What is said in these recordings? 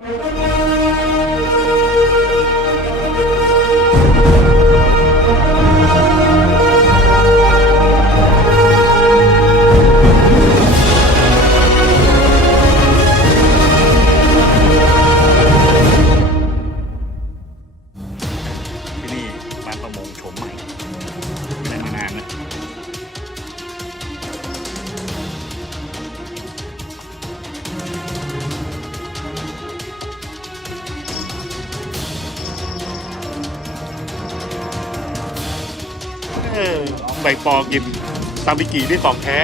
ที่ ตามบิกิด้วยของแท้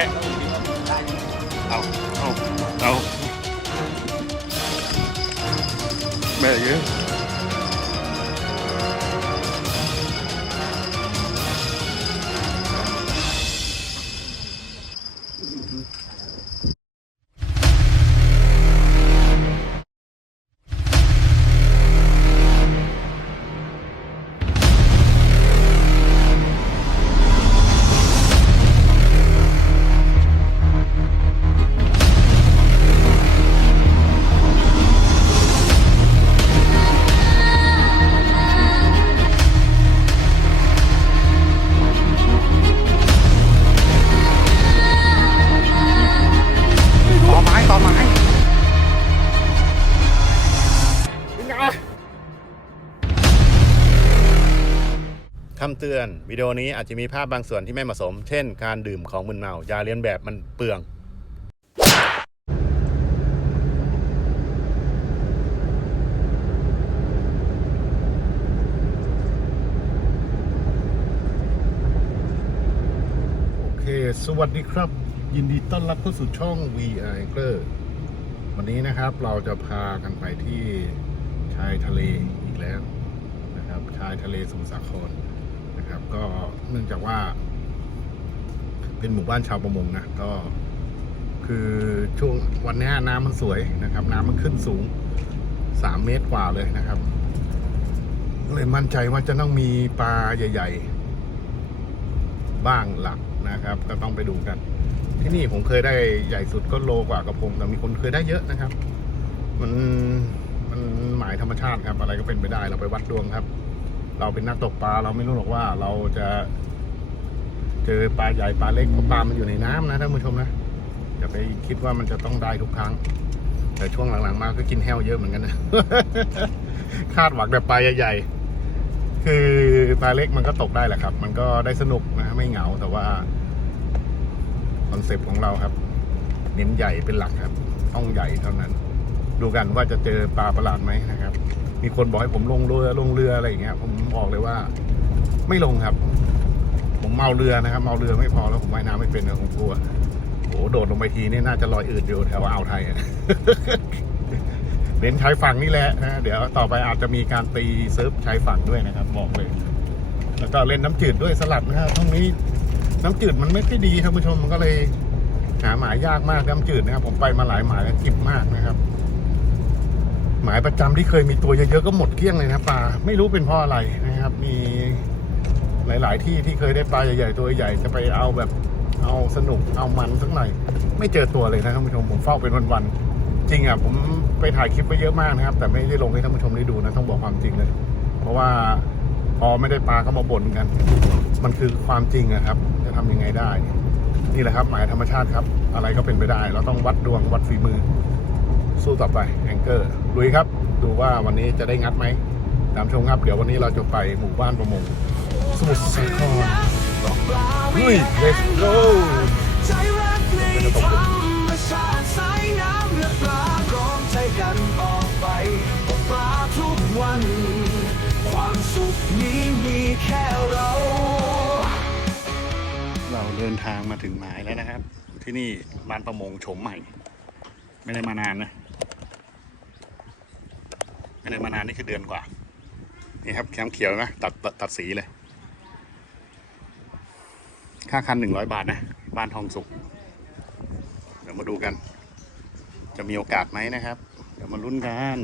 ตือน วิดีโอนี้อาจจะมีภาพบางส่วนที่ไม่เหมาะสม เช่น การดื่มของมึนเมา อย่าเลียนแบบมันเปลืองโอเคสวัสดีครับ ยินดีต้อนรับเข้าสู่ช่อง VR Angler วันนี้นะครับเราจะพากันไปที่ชายทะเลอีกแล้วนะครับ ชายทะเลสมุทรสาคร นะครับ ก็เนื่องจากว่า เป็นหมู่บ้านชาวประมงนะก็ คือช่วงวันนี้น้ำมันสวยนะครับ น้ำมันขึ้นสูง3เมตรกว่าเลยนะครับก็เลยมั่นใจว่าจะต้องมีปลาใหญ่ ๆ บ้างหลักนะครับ ก็ต้องไปดูกัน ที่นี่ผมเคยได้ใหญ่สุดก็โลกว่ากระพงแต่มีคนเคยได้เยอะนะครับ มันมันหมายธรรมชาติครับ อะไรก็เป็นไปได้เราไปวัดดวงครับ เราเป็นนักตกปลาเราไม่รู้หรอกว่าเราจะเจอปลาใหญ่ปลาเล็กเพราะปลามันอยู่ในน้ำนะท่านผู้ชมนะอย่าไปคิดว่ามันจะต้องได้ทุกครั้ง แต่ช่วงหลังๆมาก็กินแห้วเยอะเหมือนกันนะคาดหวังแต่ปลาใหญ่ๆคือปลาเล็กมันก็ตกได้แหละครับ มันก็ได้สนุกนะไม่เหงาแต่ว่าคอนเซปต์ของเราครับ เน้นใหญ่เป็นหลักครับ ต้องใหญ่เท่านั้น ดูกันว่าจะเจอปลาประหลาดไหมนะครับ มีคนบอกให้ผมลงเรือลงเรืออะไรอย่างเงี้ย ผมบอกเลยว่า ไม่ลงครับ ผมเมาเรือนะครับเมาเรือไม่พอแล้วผมว่ายน้ำไม่เป็นนะผมกลัวโอ้โหโดดลงไปทีนี่น่าจะลอยอืดอยู่แถวอ่าวไทยเน้นชายฝั่งนี่แหละนะเดี๋ยวต่อไปอาจจะมีการตีเซิร์ฟชายฝั่งด้วยนะครับบอกเลย แล้วก็เล่นน้ำจืดด้วยสลับนะครับตรงนี้น้ำจืดมันไม่ค่อยดีท่านผู้ชมมันก็เลยหาหมายยากมากน้ำจืดนะครับ ผมไปมาหลายหมายแล้วจิบมากนะครับ หมายประจำที่เคยมีตัวเยอะๆก็หมดเกลี้ยงเลยนะปลาไม่รู้เป็นเพราะอะไรนะครับ มีหลายๆที่ที่เคยได้ปลาใหญ่ๆตัวใหญ่จะไปเอาแบบเอาสนุกเอามันสักหน่อยไม่เจอตัวเลยนะท่านผู้ชมผมเฝ้าเป็นวันๆจริงอะผมไปถ่ายคลิปไปเยอะมากนะครับ แต่ไม่ได้ลงให้ท่านผู้ชมได้ดูนะต้องบอกความจริงเลย เพราะว่าพอไม่ได้ปลาก็มาบ่นกัน มันคือความจริงอะครับ จะทำยังไงได้ นี่แหละครับ หมายธรรมชาติครับ อะไรก็เป็นไปได้ เราต้องวัดดวงวัดฝีมือ สู้ต่อไปแองเกอร์ลุยครับ ดูว่าวันนี้จะได้งัดไหมตามชมครับ เดี๋ยววันนี้เราจะไปหมู่บ้านประมงสมุทรสาครลุย let's go ใจรักในธรรมชาติสายเรือปลาพร้อมใจกันออกไปตกปลาทุกวันความสุขนี้มีแค่เราเราเดินทางมาถึงหมายแล้วนะครับ ที่นี่บ้านประมงโฉมใหม่ ไม่ได้มานานนะ ไม่ได้มานานนี่คือเดือนกว่า นี่ครับแคมเขียวนะตัดตัดตัดสีเลย ค่าคันหนึ่งร้อยบาทนะ บ้านทองสุขเดี๋ยวมาดูกัน จะมีโอกาสไหมนะครับ เดี๋ยวมาลุ้นกัน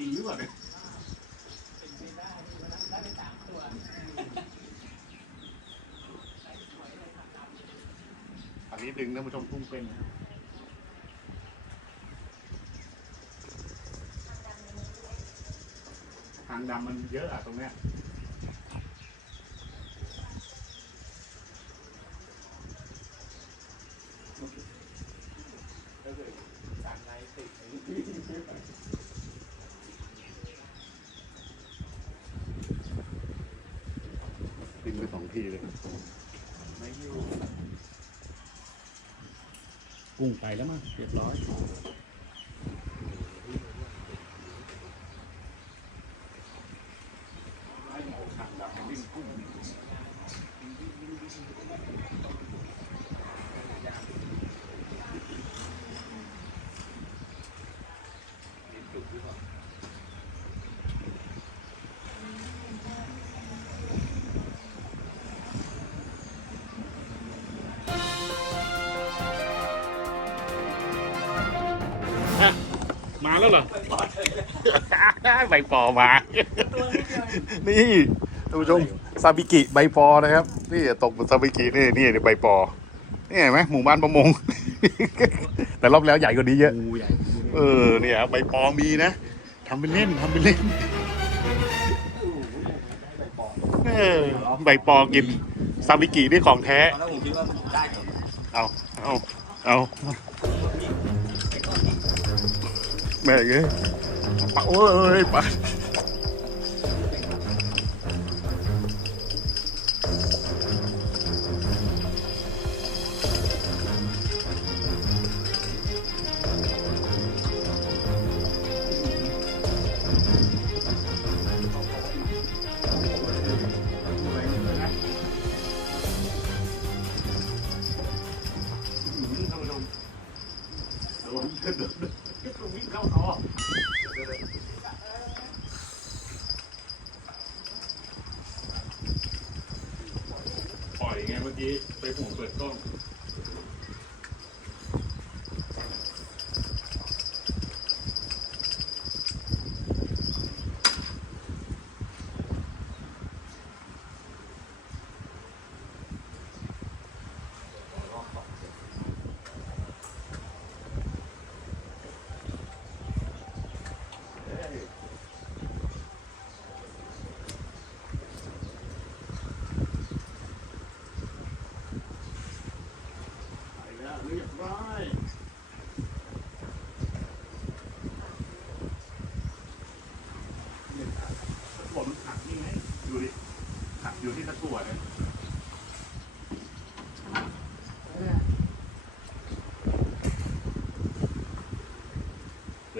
ก่อนเนี่ยอันนี้ดึงท่านผู้ชมกุ้งเป็นนะครับทางดำมันเยอะอะตรงเนี้ย ดึงไปสองทีเลย ไม่อยู่กุ้งไปแล้วมั้งเรียบร้อย มาแล้วเหรอ ใบปอมา นี่ท่านผู้ชม ซาบิกิใบปอนะครับนี่ตกบนซาบิกินี่นี่ใบปอนี่เห็นไหมหมู่บ้านประมง แต่รอบแล้วใหญ่กว่านี้เยอะงูใหญ่เออเนี่ยใบปอมีนะทำเป็นเล่นทำเป็นเล่นเออใบปอกินซาบิกินี่ของแท้ตอนแรกผมคิดว่ามันได้หมดเอาเอาเอาแม่เอ้ยปะโอ้ยปะ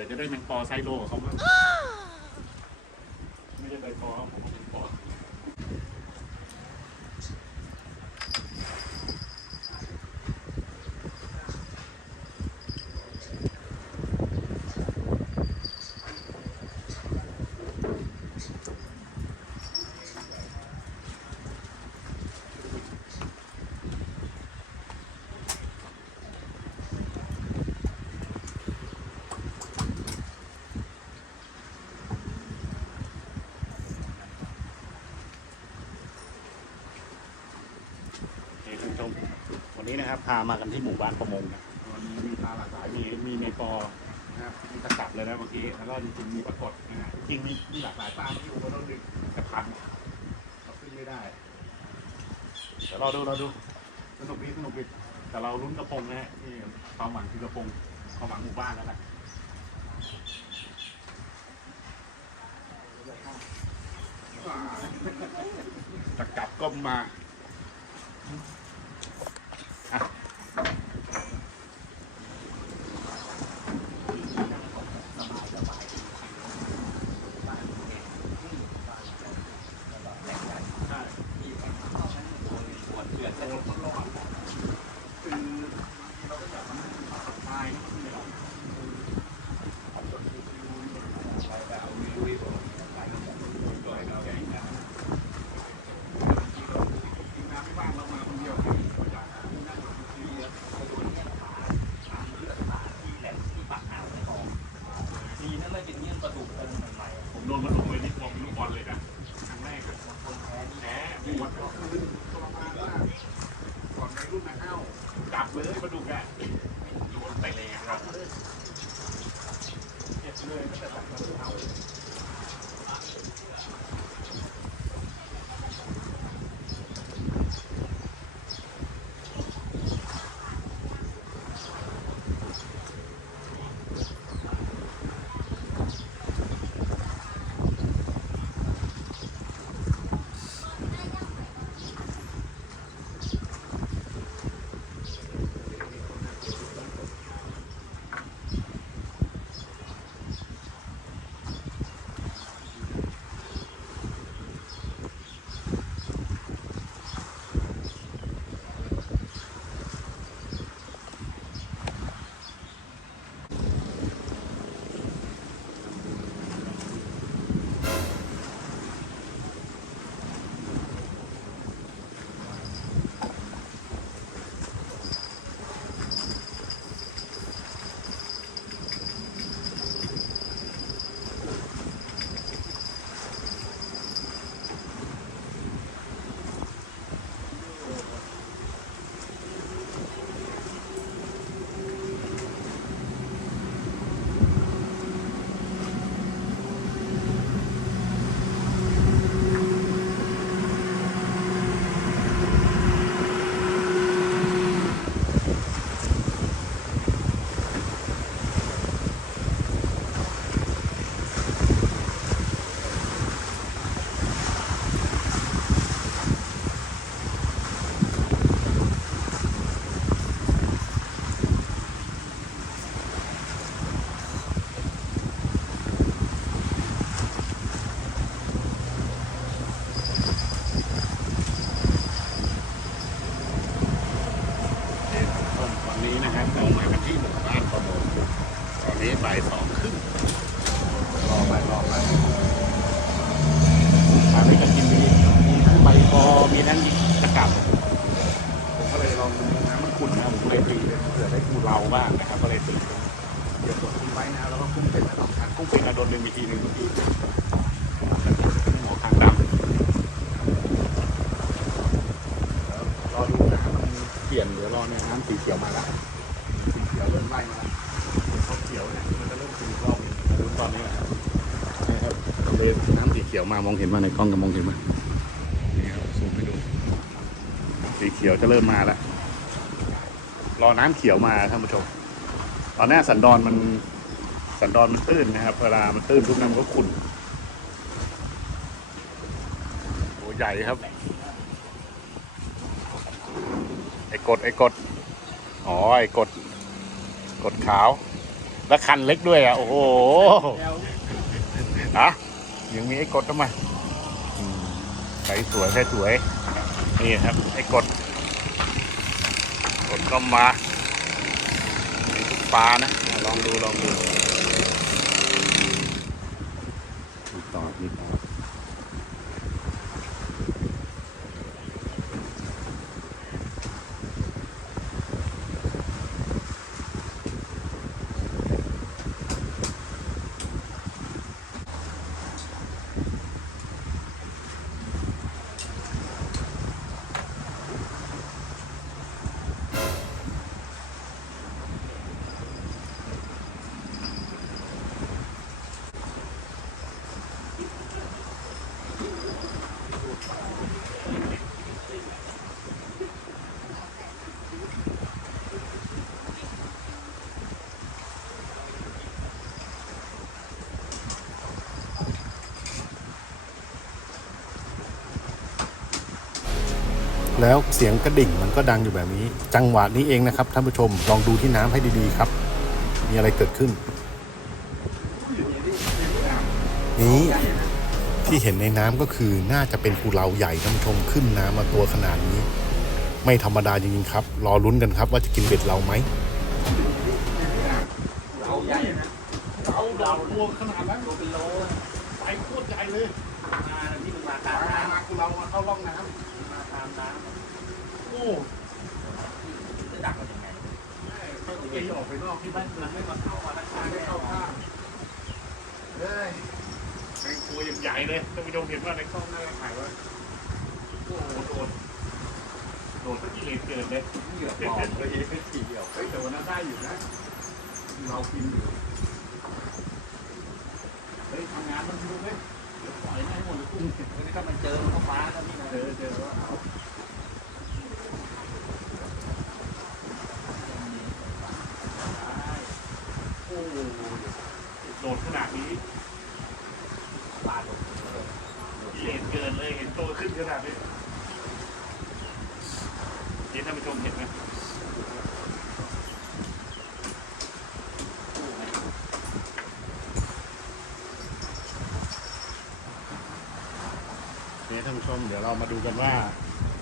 เดี๋ยวจะได้แมงปอไซโลเขาบ้างไม่ใช่ใบปอผมเอาแมงปอ นี่ท่านผู้ชมวั นนี้นะครับ พามากันที่หมู่บ้านประมงนะวันนี้มีปลาหลากหลายมีมีในปอนะครับมีตะกรับเลยนะเมื่อกี้แล้วก็จริงๆมีปรากฏนะฮะจริงๆมีมีหลากหลายปลาที่อยู่บนต้นดึกกระพันเราขึ้นไม่ได้เดี๋ยวเราดูเราดูสนุกดีสนุกดีแต่เราลุ้นกระพงนะฮะนี่ความหวังคือกระพงความหวังหมู่บ้านแล้วแหละตะกรับก็มา ประมาณว่าก่อนในรุ่นแม่เข้าจับเลยปลาดูแกโยนไปเลยครับเก็บเลยแต่ตัดมาเอา เขียวมามองเห็นมาในกล้องกับมองเห็นมานี่ครับซูมให้ดูสีเขียวจะเริ่มมาแล้วรอน้ำเขียวมาท่านผู้ชมตอนนี้สันดอนมันสันดอนมันตื้นนะครับเวลามันตื้นทุกน้ำก็ขุ่นโอ้ใหญ่ครับ ไอ้กดไอ้กดอ๋อไอ้กด กดขาว แล้วคันเล็กด้วยอะ โอ้โหอะ ยังมีไอ้กดทำไมาใส่สวยใส่สวย นี่ครับ ไอ้กด กดก็มามีทุกปลานะ ลองดูลองดูต่อมีต่อ แล้วเสียงกระดิ่งมันก็ดังอยู่แบบนี้ จังหวะนี้เองนะครับท่านผู้ชมลองดูที่น้ำให้ดีๆครับ มีอะไรเกิดขึ้น นี้ที่เห็นในน้ำก็คือน่าจะเป็นปูเลาใหญ่ท่านผู้ชมขึ้นน้ำมาตัวขนาดนี้ ไม่ธรรมดาจริงๆครับ รอลุ้นกันครับว่าจะกินเบ็ดเราไหมเราใหญ่นะเอาดาวตัวขนาดนั้นตัวเป็นโลไปโคตรใหญ่เลยมาที่มันมาตามน้มากูเราเข้าร่องน้ำมาตามน้ำโอ้ำ จะดักมันยังไงไม่ต้องตีออกไปนอกที่บ้านนไม่มาเข้ามาด้านข้างไม่เข้าข้างเฮ้ยแมงตัวใหญ่ๆเลยท่านผู้ชมเห็นว่าในกล้องหน้าถ่ายไว้โอ้โหโดนโดนสักกิเลสเกิดเลยเหยื่อปลอมเลยไม่เกี่ยวเฮ้ยแต่วันนั้นได้อยู่นะ เรากินอยู่เฮ้ยทำงานมันดูไหมเดี๋ยวปล่อยให้หมดเลยกุ้งถ้ามันเจอมันก็ฟ้าก็นี่นะเจอเจอแล้วเอาโอ้โหโดดขนาดนี้ ปลาตก กิเลสเกินเลยเห็นโตขึ้นขนาดนี้เดี๋ยวท่านผู้ชมเห็นไหมเนี่ยท่านผู้ชมเดี๋ ยวเรามาดูกันว่า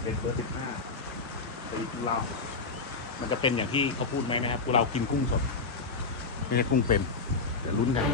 เป็นเบอร์สิบห้าตีกุเรามันจะเป็นอย่างที่เขาพูดไหมนะครับกุเรากินกุ้งสดไม่ใช่กุ้งเป็นเดี๋ยวลุ้นกัน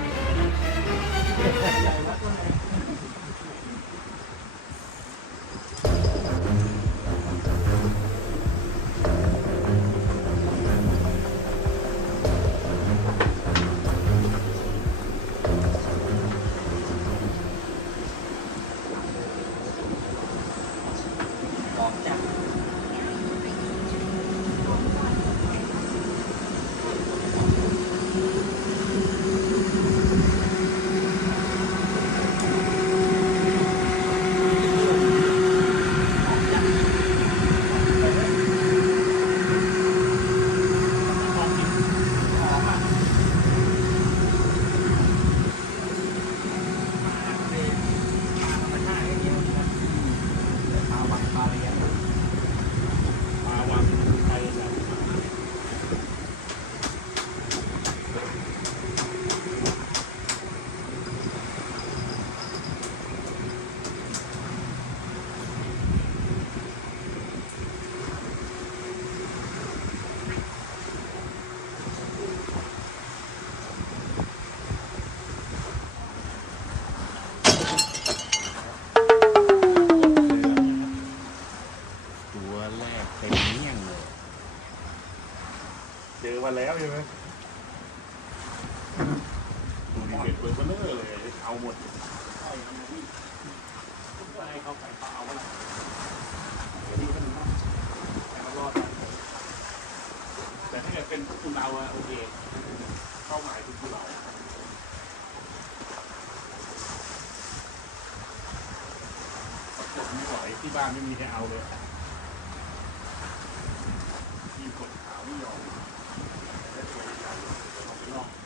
แล้วใช่ไหมดูดิเป็ดเบอร์เบลอเลยเอาหมดใช่นะพี่ทุกอรเขาใส่เปล่าเอาละเดี๋ยวนี่ก็มีนะแต่มันรแต่ถ้าเกิดเป็นคุณเอาอะโอเคเป้าหมายคือคุณเราประกบไม่ไหวที่บ้านไม่มีใครเอาเลยมีกดขาวไม่ยอม ยั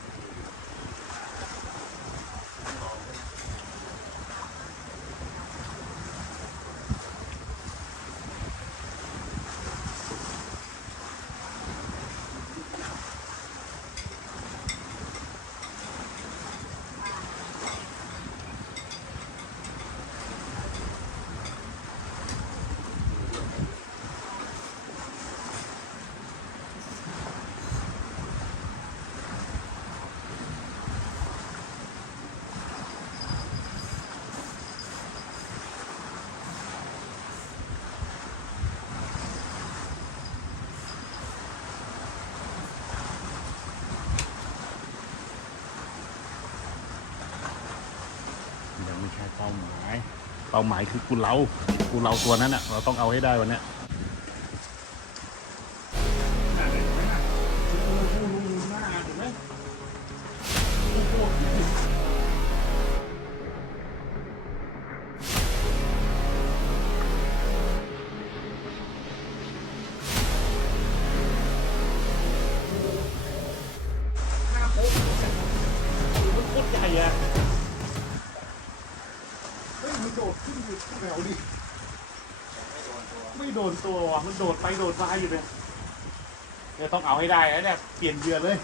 แค่เป้าหมาย เป้าหมายคือกูเลากูเลาตัวนั้นอะ เราต้องเอาให้ได้วันเนี้ย โดดไปโดดมาอยู่เนี่ยเนี่ยต้องเอาให้ได้นะเนี่ยเปลี่ยนเหยื่อเลย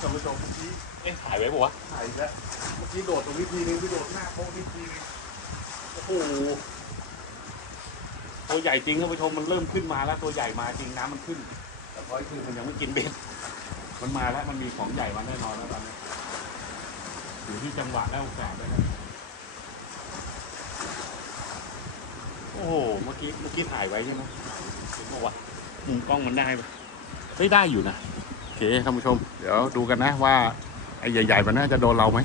ท่านผู้ชมเมื่อกี้เอ๊ะถ่ายไว้ปะวะถ่ายอีกแล้วเมื่อกี้โดดตรงนี้ทีนึงไปโดดหน้าโป๊ะนี่ทีนึงโอ้โหตัวใหญ่จริงท่านผู้ชมมันเริ่มขึ้นมาแล้วตัวใหญ่มาจริงน้ำมันขึ้น แต่พอยคือมันยังไม่กินเบ็ดมันมาแล้วมันมีของใหญ่มาแน่นอนแล้วตอนนี้อยู่ที่จังหวะและโอกาสด้วยนะ อ้โห เมื่อกี้เมื่อกี้ถ่ายไว้ใช่ไหมเห็นบอกว่ามุมกล้องมันได้ปะเฮ้ยได้อยู่นะ โอเคท่านผู้ชม เดี๋ยวดูกันนะว่าไอ้ใหญ่ๆมันน่าจะโดนเราไหม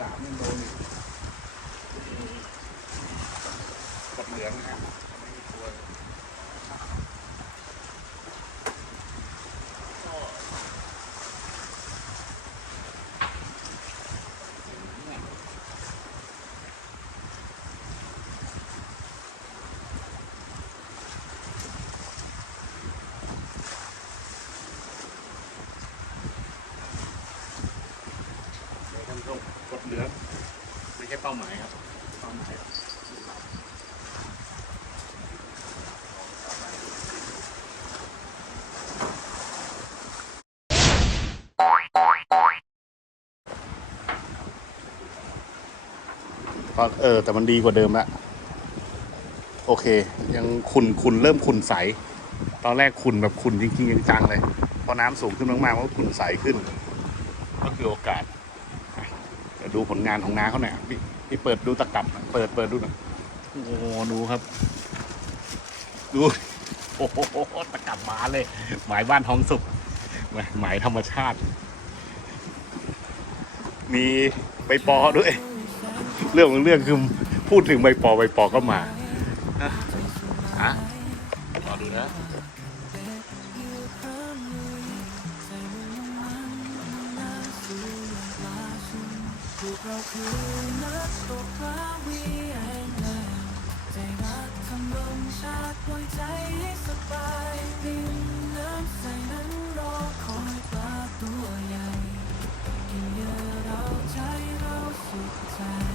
สามยังโดนอยู่ กดเหลืองนะครับไม่มีตัวเดี๋ยวท่านผู้ชมกดเหลืองไม่ใช่เป้าหมายครับเป้าหมายก็เออ แต่มันดีกว่าเดิมละโอเค ยังขุนขุนเริ่มขุนใส ตอนแรกขุนแบบขุนจริงๆจังๆเลย พอน้ำสูงขึ้นมากๆก็ขุนใสขึ้น ก็คือโอกาสอะเดี๋ยวดูผลงานของน้าเขาหน่อย อะพี่พี่เปิดดูตะกรับหน่อยเปิดเปิดดูหน่อยโอ้โหดูครับ ดูโอ้โหตะกรับมาเลย หมายบ้านทองสุกหมายหมายธรรมชาติ มีใบปอด้วย เรื่องของเรื่องคือพูดถึงใบปอใบปอก็มาอะฮะรอดูนะ พวกเราคือนักตกปลาวีแองเลใจรักทำลมชาติปล่อยใจให้สบายดินน้ำใสนั้นรอคอยปลาตัวใหญ่กินเยื่อเราใจเราสุขใจ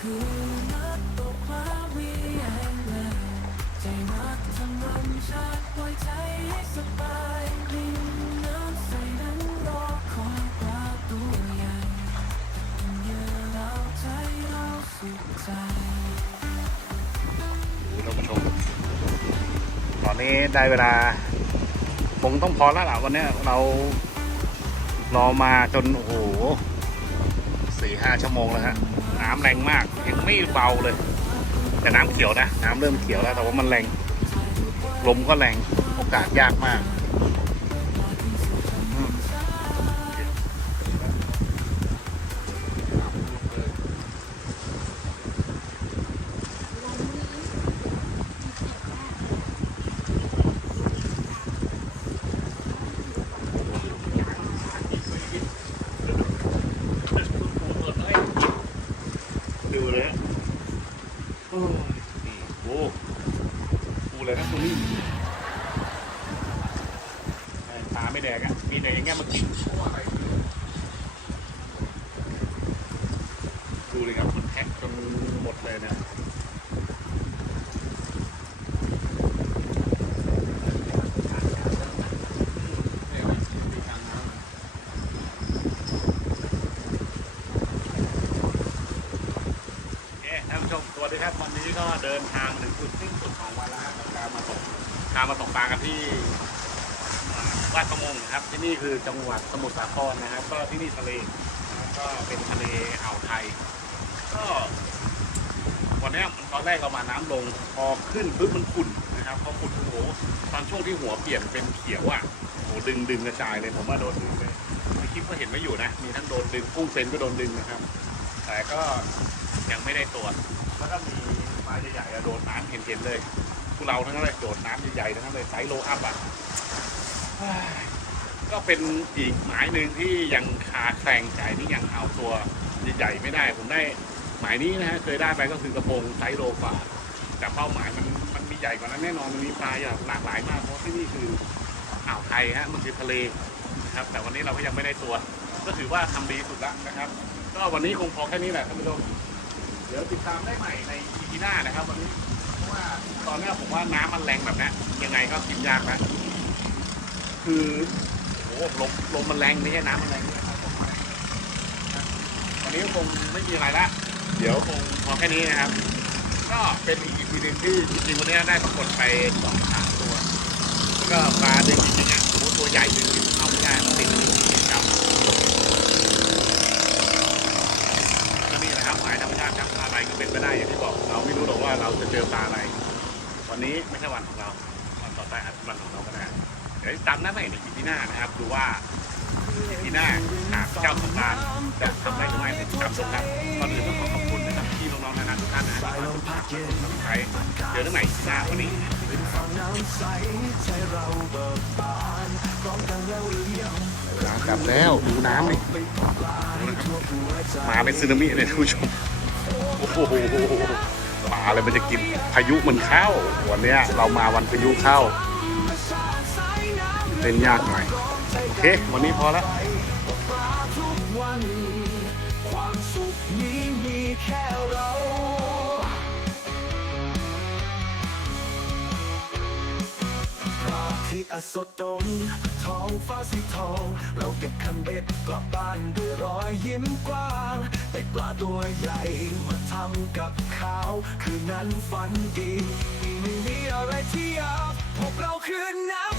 คือนักตกปลาวีแองเลใจรักทำลมชาติปล่อยใจให้สบายริมน้ำใสนั้นรอคอยปลาตัวใหญ่เยื่อเราใจเราสุขใจท่านผู้ชมตอนนี้ได้เวลา คงต้องพอแล้วล่ะวันนี้เรารอมาจนโอ้โหสี่ห้าชั่วโมงแล้วฮะ น้ำแรงมาก ยังไม่เบาเลย แต่น้ำเขียวนะ น้ำเริ่มเขียวแล้วแต่ว่ามันแรง ลมก็แรง โอกาสยากมากอืมดูเลยฮะโอ้ยนี่โอ้ปูเลยนะตัวนี้เออตาไม่แดงอะ มีแต่อย่างเงี้ยมากินดูเลยครับมันแท็กจนหมดเลยเนี่ย โอเคท่านผู้ชมสวัสดีครับวันนี้ก็เดินทางมาถึง จุดสิ้นสุดของวันแล้วครับกับการมาตกการมาตกปลากันที่อ่าบ้านประมงนะครับ ที่นี่คือจังหวัดสมุทรสาครนะครับ ก็ที่นี่ทะเลก็เป็นทะเลอ่าวไทย ก็วันนี้ตอนแรกเรามาน้ำลงพอขึ้นปุ๊บมันขุ่นนะครับพอขุ่นโอ้โหตอนช่วงที่หัวเปลี่ยนเป็นเขียวอะโอ้โหดึงดึงกระจายเลยผมว่าโดนดึงเลยในคลิปก็เห็นไม่อยู่นะมีทั้งโดนดึงกุ้งเซนก็โดนดึงนะครับ แต่ก็ยังไม่ได้ตัวจแล้วก็มี ใหญ่ๆโดดน้ำเห็นๆเลยพวกเราทั้งนั้นเลยโดดน้ำใหญ่ๆทั้งนั้นเลยไซโลอัพอะก็เป็นอีกหมายหนึ่งที่ยังคาแคลงใจที่ยังเอาตัวใหญ่ๆไม่ได้ผมได้หมายนี้นะฮะเคยได้ไปก็คือกระพงไซโลกว่าแต่เป้าหมายมันมันมีใหญ่กว่านั้นแน่นอนมันมีปลาอย่างหลากหลายมากเพราะที่นี่คืออ่าวไทยฮะมันคือทะเลนะครับ แต่วันนี้เราก็ยังไม่ได้ตัว ก็ถือว่าทำดีสุดละนะครับ ก็วันนี้คงพอแค่นี้แหละท่านผู้ชม เดี๋ยวติดตามได้ใหม่ใน EP หน้านะครับวันนี้เพราะว่าตอนเนี้ยผมว่าน้ำมันแรงแบบเนี้ยยังไงก็กินยากนะคือโอ้โหลมลมมันแรงไม่ใช่น้ำมันแรงนะครับผมนะวันนี้คงไม่มีอะไรละเดี๋ยวคงพอแค่นี้นะครับ ก็เป็นอีก EP หนึ่งที่จริงๆวันนี้ได้ปรากฏไปสองสามตัวแล้วก็เด็กจริงๆนะสมมติตัวใหญ่เลยเอาไม่ได้มันติดครับก็นี่แหละครับหมายธรรมชาติจับปลาอะไร ก็เป็นไปได้อย่างที่บอก เราไม่รู้หรอกว่าเราจะเจอปลาอะไร วันนี้ไม่ใช่วันของเราวันต่อไปอาจจะวันของเราก็ได้เดี๋ยวตามหน้าใหม่ในปีหน้านะครับดูว่าปีหน้าหากเจ้าสงกรารจะทำได้หรือไม่ในตามชมครับก่อนอื่นต้องขอขอบคุณนะครับที่น้องๆนานาทุกท่านนะที่มาติดตามรับใช้เจอกันใหม่ปีหน้าวันนี้น้ำกลับแล้วดูน้ำนี่มาเป็นสึนามิเลยท่านผู้ชม โอ้โหปลาอะไรมันจะกินพายุมันเข้า วันเนี้ยเรามาวันพายุเข้าเล่นยากหน่อย โอเค วันนี้พอแล้วที่อสดงท้ องฟ้าสีทอง เราเก็บคันเบ็ดกลับบ้านด้วยรอยยิ้มกว้างแต่ปลาตัวใหญ่มาทำกับข้าว คืนนั้นฝันดีไม่มีอะไรที่ยากพวกเราคืนน้ำ